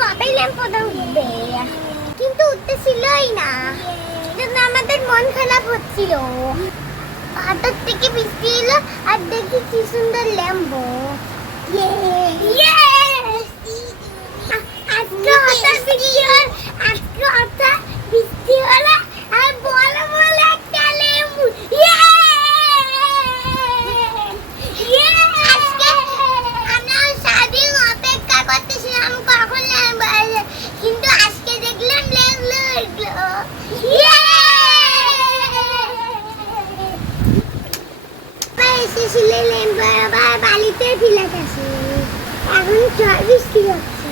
কবে ল্যাম্পটা উঠবে কিন্তু উঠতেছিলই না। জন্য আমাদের মন খারাপ হচ্ছিল। হঠাৎ থেকে বৃষ্টি এলো, আর দেখি কি সুন্দর ল্যাম্বো। ইয়ে! ইয়ে! আবার বালিতে ফিলে গেছে। এখন ঝড় বৃষ্টি হচ্ছে।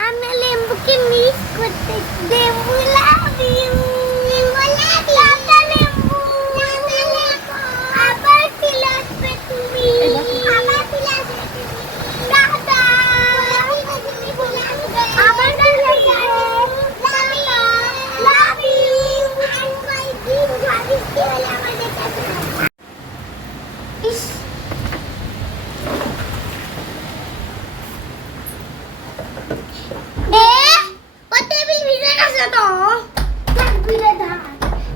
আমরা লেম্বুকে মিস করতে লেম্বু লাভ ইউ লেম্বু লাভ লেম্বু আবার ফিলে আসবে তুমি আবার ফিলে আসবে তুমি টাটা আবার ফিলে আসবে লাভ ইউ আজকাল দিন ঝড় বৃষ্টি হলে আমাদের কাছে ইস এ ও টেবিল ভিজে গেছে তো টেবিলে দাঁড়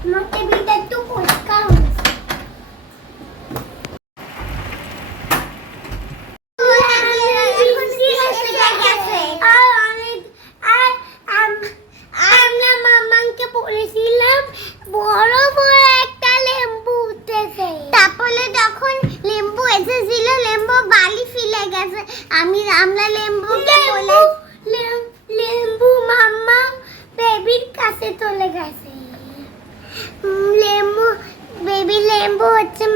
আমার টেবিলটা একটু পরিষ্কার হয়েছে আর অনেক- আর আম- আমরা মামাকে বলেছিলাম বড় বড় একটা লেম্বু উঠেছে তারপরে যখন লেম্বু এসেছিল লেম্বু বালি ফিলে গেছে আমি আমরা লেম্বুকে বলে লেম- লেম্বু মাম্মা বেবির কাছে চলে গেছে উম, লেম্বু বেবি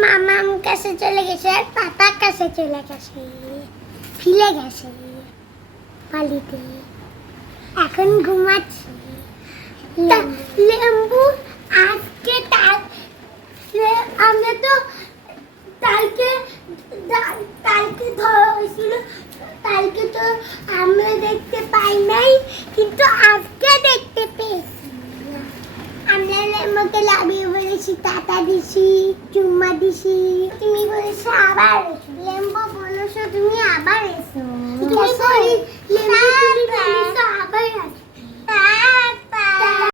মামার কাছে চলে গেছে আর পাপার কাছে চলে গেছে। ফিলে গেছে বালিতে। এখন ঘুমাচ্ছি। লেম্বু আজকে তার আমরা তো কালকে দা- কালকে ধরা হয়েছিল। কালকে তো আমরা দেখতে পাই নাই, কিন্তু আজকে দেখতে পেয়েছি। আমরা লেম্বুকে লাভিয়ে বলেছি টাটা দিছি চুম্মা দিছি। তুমি বলেছ আবার এসো। লেম্বু বলেছ তুমি আবার এসো। তুমি বলি